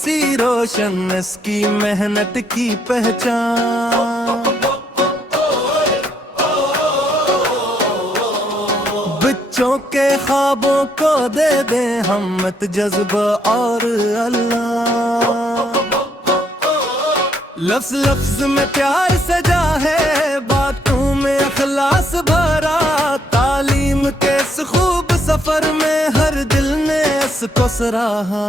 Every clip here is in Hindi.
सी रोशन इसकी मेहनत की पहचान। बच्चों के ख्वाबों को दे दे हिम्मत जज्बा और अल्लाह। लफ्ज लफ्ज में प्यार सजा है, बातों में अखलास भरा। तालीम के इस खूब सफर में हर दिल ने इसको सराहा।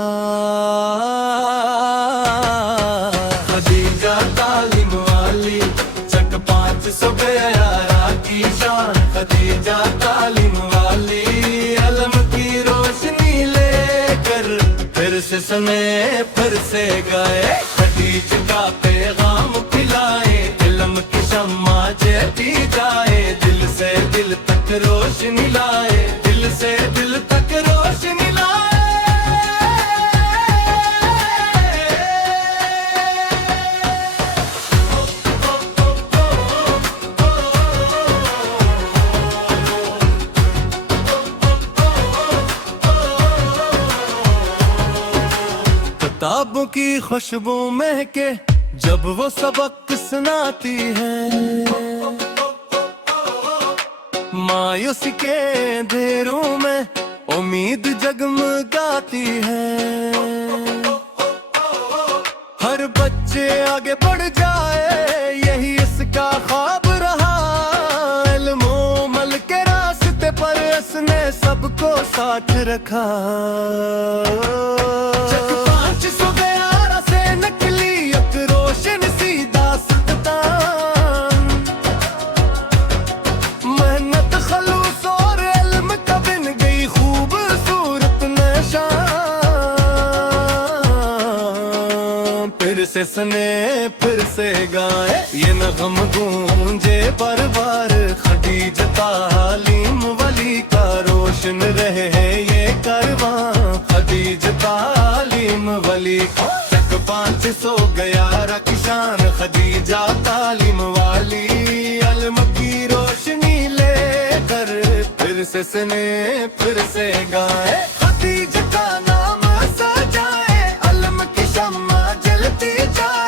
खदीजा तालीम वाली चक 500 गयारा की शान। खदीजा तालीम वाली अलम की रोशनी लेकर फिर से सने फिर से गए। खदीज का पैगाम खिलाए, इल्म की शम्मा जलती जाए। दिल से दिल तक रोशनी लाए, दिल से दिल तक रोशनी लाए। किताबों की खुशबू महके जब वो सबक सुनाती है। मायूसी के अंधेरों में उम्मीद जगमगाती है। हर बच्चे आगे बढ़ जाए यही इसका ख्वाब रहा। इल्म व अमल के रास्ते पर इसने सबको साथ रखा। फिर से सने फिर से गाए ये नगम गूंजे बार बार। खदीजा तालीम वाली का रोशन रहे ये कारवां। खदीजा तालीम वाली का चक 500 गयारा की शान। खदीजा तालीम वाली अलम की रोशनी लेकर फिर से सने फिर से गाए। खदीजा का नाम सजाए, अलम की शम्मा जलती जाए।